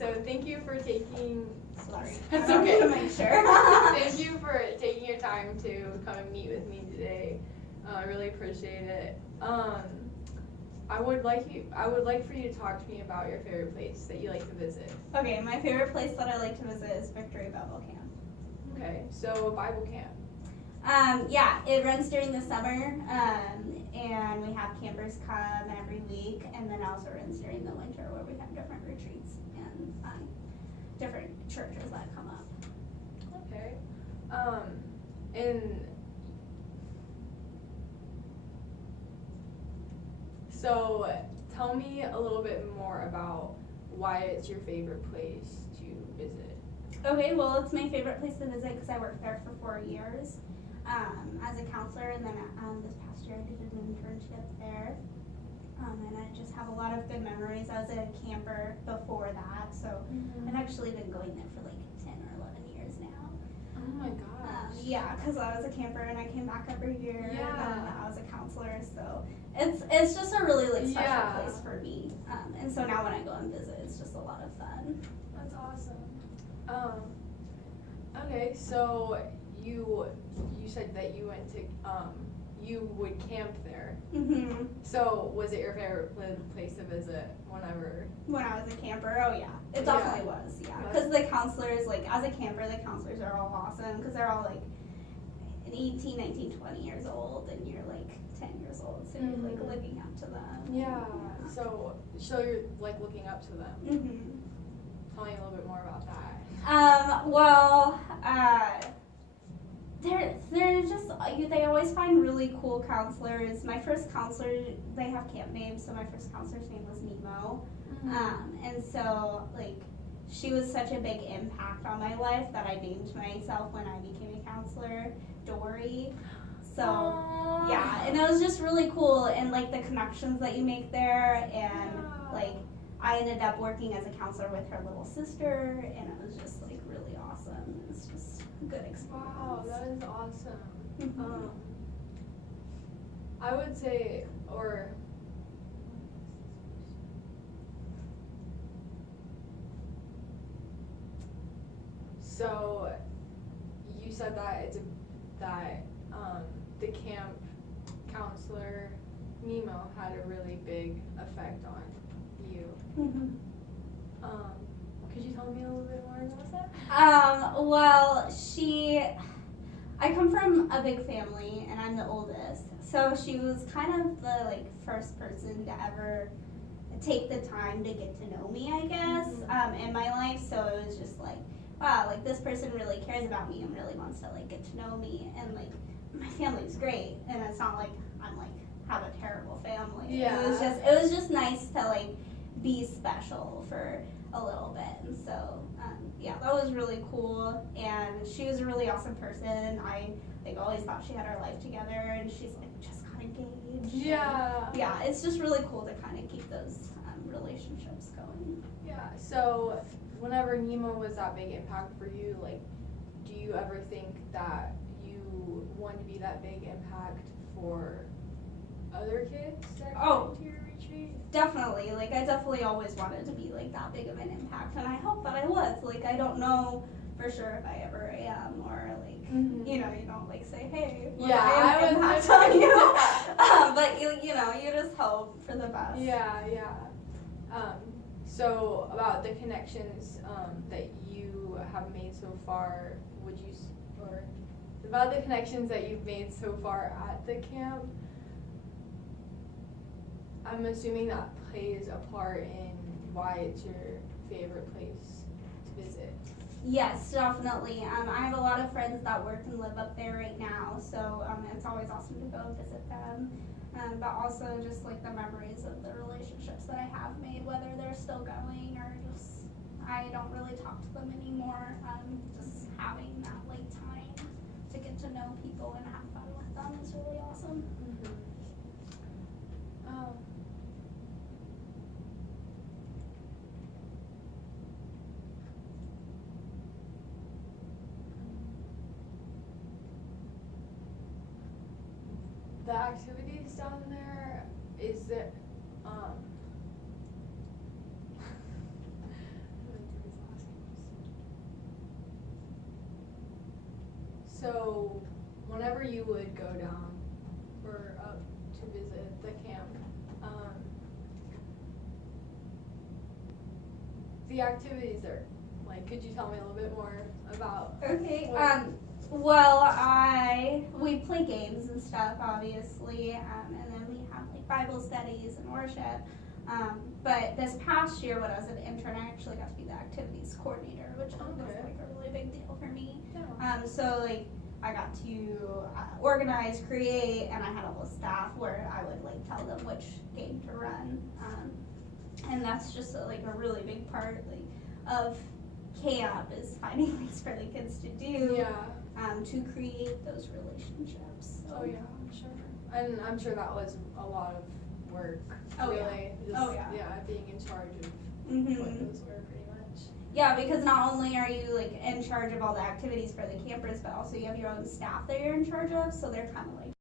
So thank you for taking. Sorry. That's I okay. wanted to make sure. Thank you for taking your time to come and meet with me today. I really appreciate it. I would like for you to talk to me about your favorite place that you like to visit. Okay, my favorite place that I like to visit is Victory Bible Camp. Okay, so Bible camp. Yeah, it runs during the summer, and we have campers come every week, and then also runs during the winter where we have different retreats and different churches that come up. Okay. And so tell me a little bit more about why it's your favorite place to visit. Okay, well, it's my favorite place to visit because I worked there for 4 years as a counselor, and then this past year I did an internship there. And I just have a lot of good memories. I was a camper before that, so I've actually been going there for like 10 or 11 years now. Oh my gosh. Yeah, because I was a camper and I came back every year. Yeah. And then I was a counselor, so it's just a really like special Yeah. place for me. And so now when I go and visit, it's just a lot of fun. That's awesome. Okay, so you said that you went to you would camp there. Mhm. So was it your favorite place to visit whenever? When I was a camper, oh yeah, it definitely was. Yeah, because the counselors, like as a camper, the counselors are all awesome because they're all like 18, 19, 20 years old, and you're like 10 years old, so you're like looking up to them. Yeah. So you're like looking up to them. Mhm. Tell me a little bit more about that. They're just they always find really cool counselors. My first counselor, they have camp names, so my first counselor's name was Nemo, and so like she was such a big impact on my life that I named myself when I became a counselor Dory. So Aww. yeah, and it was just really cool, and like the connections that you make there, and like I ended up working as a counselor with her little sister, and it was just like really awesome. It's just a good experience. Wow, that is awesome. Mhm. I would say, so you said that the camp counselor Nemo had a really big effect on you. Mhm. Could you tell me a little bit more about that? I come from a big family, and I'm the oldest. So she was kind of the like first person to ever take the time to get to know me, I guess, in my life. So it was just like, wow, like this person really cares about me and really wants to like get to know me, and like my family's great, and it's not like I'm like have a terrible family. Yeah. It was just nice to like be special for a little bit, and so yeah, that was really cool. And she was a really awesome person. I like always thought she had her life together, and she's like just got engaged. Yeah. And, yeah, it's just really cool to kind of keep those relationships going. Yeah. So whenever Nemo was that big impact for you, like, do you ever think that you want to be that big impact for other kids that come to your retreat? Definitely, like I definitely always wanted to be like that big of an impact, and I hope that I was. Like I don't know for sure if I ever am, or like you know, you don't like say, hey, I am impact on you, but you know, you just hope for the best. Yeah. So about the connections that you have made so far, or about the connections that you've made so far at the camp, I'm assuming that plays a part in why it's your favorite place to visit. Yes, definitely. I have a lot of friends that work and live up there right now, so it's always awesome to go visit them. But also just like the memories of the relationships that I have made, whether they're still going or just I don't really talk to them anymore. Just having that like time to get to know people and have fun with them is really awesome. The activities down there, is it So, whenever you would go down or up to visit the camp, the activities there, like, could you tell me a little bit more about? Okay. what- Well, we play games and stuff, obviously, and then we have like Bible studies and worship. But this past year, when I was an intern, I actually got to be the activities coordinator, which was Okay. like a really big deal for me. Yeah. So like I got to organize, create, and I had a whole staff where I would like tell them which game to run. And that's just like a really big part like of camp is finding things for the kids to do. Yeah. To create those relationships. So. Oh yeah, I'm sure. And I'm sure that was a lot of work. Oh, yeah. Really. Oh, yeah. Yeah, being in charge of Mhm. what those were pretty much. Yeah, because not only are you like in charge of all the activities for the campers, but also you have your own staff that you're in charge of, so they're kind of like